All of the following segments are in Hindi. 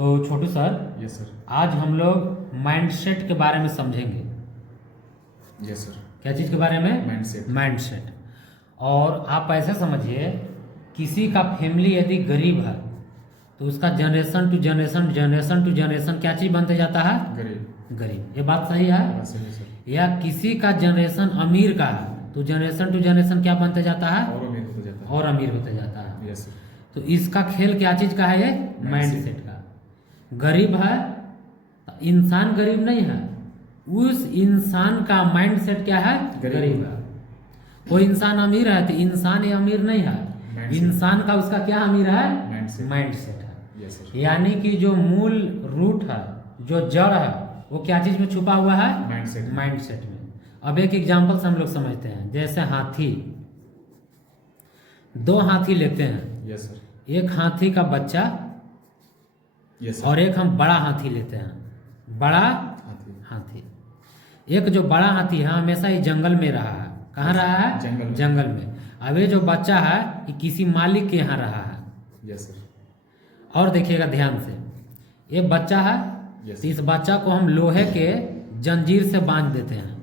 तो छोटू सर, यस सर। आज हम लोग माइंडसेट के बारे में समझेंगे। Yes sir. क्या चीज़ के बारे में? माइंडसेट। माइंडसेट। और आप ऐसे समझिए, किसी का फैमिली यदि गरीब है तो उसका generation to generation, generation to generation क्या चीज़ बनते जाता है? गरीब। गरीब। ये बात सही है? बात सही है सर। या किसी का जनरेशन अमीर का है तो जनरेशन टू जनरेशन क्या बनते जाता है? और अमीर होता जाता है। और अमीर होते जाता है। Yes sir. तो इसका खेल क्या चीज़ का है? ये माइंडसेट का। गरीब है तो इंसान गरीब नहीं है, उस इंसान का माइंडसेट क्या है? गरीब है। कोई इंसान अमीर है तो इंसान ये अमीर नहीं है, इंसान का उसका क्या अमीर है? माइंडसेट है। Yes sir. यानी कि जो मूल रूट है, जो जड़ है, वो क्या चीज में छुपा हुआ है? माइंडसेट। माइंडसेट में। अब एक एग्जांपल से हम लोग समझते हैं, जैसे हाथी, दो हाथी लेते हैं। Yes sir. एक हाथी का बच्चा यस और सर। एक हम बड़ा हाथी लेते हैं। बड़ा हाथी। एक जो बड़ा हाथी है हमेशा ये जंगल में रहा है। कहाँ रहा है? जंगल में। जंगल में। अब ये जो बच्चा है ये किसी मालिक के यहाँ रहा है। Yes sir. और देखिएगा ध्यान से, ये बच्चा है यस तो इस बच्चा को हम लोहे के जंजीर से बांध देते हैं।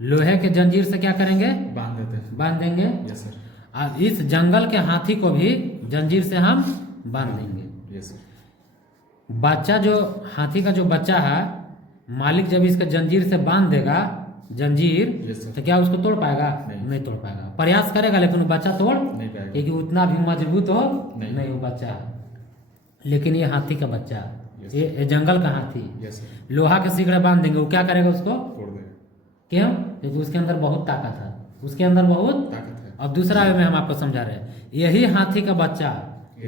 लोहे के जंजीर से क्या करेंगे? बांध देते हैं। बांध देंगे। Yes sir. अब इस जंगल के हाथी को भी जंजीर से हम बांध देंगे। Yes sir. बच्चा जो हाथी का जो बच्चा है, मालिक जब इसका जंजीर से बांध देगा जंजीर, यस सर। तो क्या उसको तोड़ पाएगा? नहीं तोड़ पाएगा। प्रयास करेगा लेकिन वो बच्चा तोड़ नहीं पाएगा, क्योंकि उतना भी मजबूत हो नहीं वो बच्चा। लेकिन ये हाथी का बच्चा, यस ये जंगल का हाथी, यस सर। लोहा के सिकड़े बांध देंगे, वो क्या करेगा? उसको तोड़ देगा। क्यों? क्योंकि उसके अंदर बहुत ताकत है, उसके अंदर बहुत ताकत है। अब दूसरा वे में हम आपको समझा रहे हैं, यही हाथी का बच्चा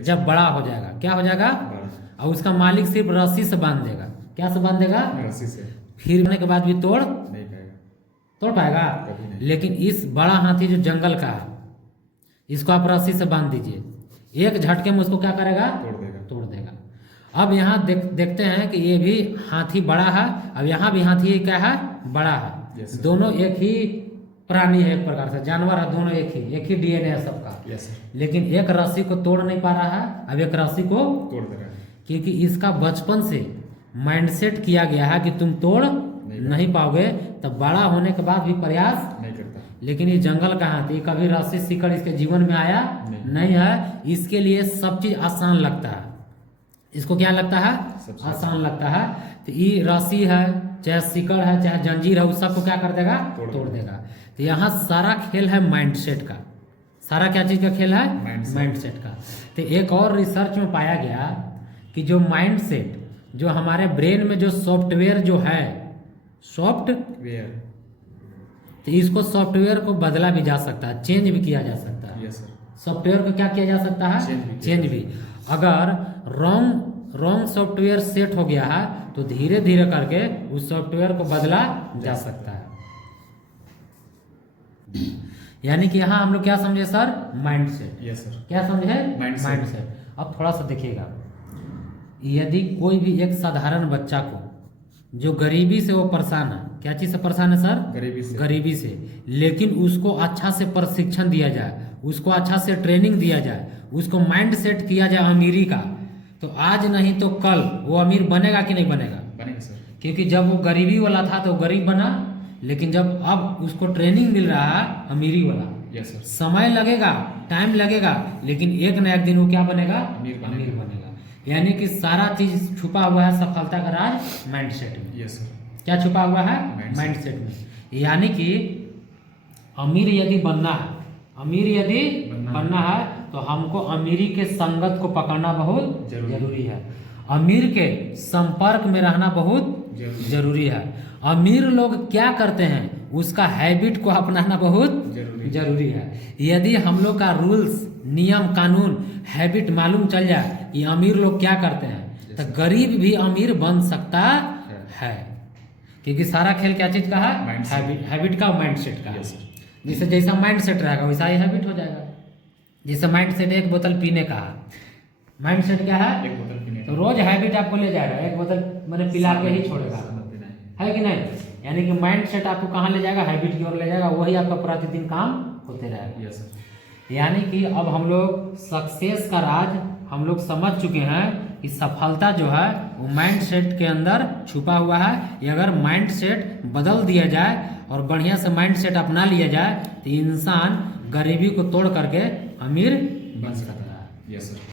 जब बड़ा हो जाएगा क्या हो जाएगा? बड़ा। और उसका मालिक सिर्फ रस्सी से बांध देगा। क्या से बांध देगा? रस्सी से। फिर होने के बाद भी तोड़ नहीं पाएगा। तोड़ पाएगा? कभी नहीं। लेकिन इस बड़ा हाथी जो जंगल का है, इसको आप रस्सी से बांध दीजिए, एक झटके में उसको क्या करेगा? तोड़ देगा। अब यहाँ देखते हैं कि ये भी हाथी बड़ा है, अब यहाँ भी हाथी क्या है? बड़ा है। Yes sir. दोनों एक ही प्राणी है, एक प्रकार से जानवर है, दोनों एक ही डीएनए है सबका। Yes sir. लेकिन एक रस्सी को तोड़ नहीं पा रहा है, अब एक रस्सी को तोड़ दे रहा है। क्योंकि इसका बचपन से माइंडसेट किया गया है कि तुम तोड़ नहीं पाओगे, तब बड़ा होने के बाद भी प्रयास नहीं करता। लेकिन ये जंगल का हाथी, कभी रस्सी सिकड़ इसके जीवन में आया नहीं है। इसके लिए सब चीज आसान लगता है। इसको क्या लगता है? आसान लगता है। तो ये रस्सी है, चाहे सिकड़ है, चाहे जंजीर है, उस सबको क्या कर देगा? तोड़ देगा। तो यहाँ सारा खेल है माइंडसेट का। सारा क्या चीज का खेल है? माइंडसेट का। तो एक और रिसर्च में पाया गया कि जो माइंडसेट, जो हमारे ब्रेन में जो सॉफ्टवेयर जो है, सॉफ्टवेयर, तो इसको सॉफ्टवेयर को बदला भी जा सकता है, चेंज भी किया जा सकता है। Yes sir. सॉफ्टवेयर को क्या किया जा सकता है? चेंज भी। अगर रॉन्ग सॉफ्टवेयर सेट हो गया है तो धीरे धीरे करके उस सॉफ्टवेयर को बदला जा सकता है। यानी कि यहाँ हम लोग क्या समझे सर? माइंडसेट। Yes sir. क्या समझे? माइंडसेट। अब थोड़ा सा देखिएगा, यदि कोई भी एक साधारण बच्चा को जो गरीबी से वो परेशान है, क्या चीज से परेशान है सर? गरीबी से। लेकिन उसको अच्छा से प्रशिक्षण दिया जाए, उसको अच्छा से ट्रेनिंग दिया जाए, उसको माइंड सेट किया जाए अमीरी का, तो आज नहीं तो कल वो अमीर बनेगा कि नहीं बनेगा? बनेगा सर। क्योंकि जब वो गरीबी वाला था तो गरीब बना, लेकिन जब अब उसको ट्रेनिंग मिल रहा है अमीरी वाला, यस सर। समय लगेगा, टाइम लगेगा, लेकिन एक न एक दिन वो क्या बनेगा? अमीर बनेगा। यानी कि सारा चीज छुपा हुआ है सफलता का राज माइंडसेट में। Yes sir. क्या छुपा हुआ है? माइंडसेट में। यानी कि अमीर यदि बनना है तो हमको अमीरी के संगत को पकड़ना बहुत जरूरी है। अमीर के संपर्क में रहना बहुत जरूरी है। अमीर लोग क्या करते हैं उसका हैबिट को अपनाना बहुत जरूरी है। यदि हम लोग का रूल्स, नियम, कानून, हैबिट मालूम चल जाए कि अमीर लोग क्या करते हैं, तो गरीब भी अमीर बन सकता है। क्योंकि सारा खेल क्या चीज का है? हैबिट का, माइंडसेट का। जिससे जैसा माइंडसेट रहेगा वैसा ही हैबिट हो जाएगा। जैसे माइंडसेट एक बोतल पीने का है, माइंडसेट क्या है? एक बोतल पीने तो रोज हैबिट आपको ले जाएगा, एक बोतल मैंने पिला के ही छोड़ेगा, है कि नहीं? यानी कि माइंडसेट आपको कहाँ ले जाएगा? हैबिट की ओर ले जाएगा, वही आपका प्रतिदिन काम होते रहेगा। Yes sir. यानी कि अब हम लोग सक्सेस का राज हम लोग समझ चुके हैं कि सफलता जो है वो माइंड सेट के अंदर छुपा हुआ है। ये अगर माइंड सेट बदल दिया जाए और बढ़िया से माइंड सेट अपना लिया जाए तो इंसान गरीबी को तोड़ करके अमीर बन सकता है। Yes sir.